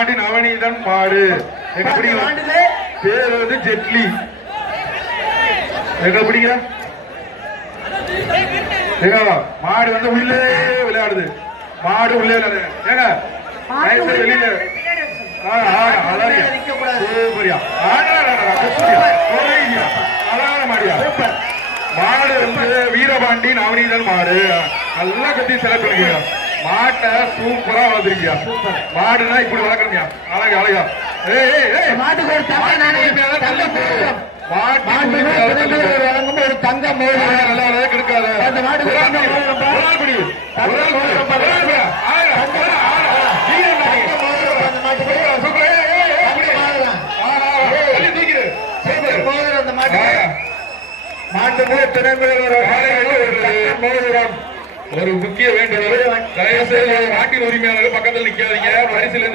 நவநீதன் மாடு பேர் வந்து ஜெட்லி. எங்க பிடிக்கிற மாடு வந்து உள்ளே விளையாடுது. மாடு உள்ளே ஏங்க வெளியில மாடு வந்து வீரபாண்டி நவநீதன் மாடு. நல்லா கத்தி செலக்ட் பண்ணிக்க. மாட்டை சூப்பரா வளர்த்துருக்கியா. மாடுனா இப்படி வளர்க்கணுமியா. அழகா அழகா. மாட்டுக்கு ஒரு தங்க நல்லா கிடைக்காது. ஒரு முக்கிய வேண்டுகோள், தயவு செய்து நாட்டின் உரிமையாளர்கள் பக்கத்தில் நிக்காதீங்க. பரிசுல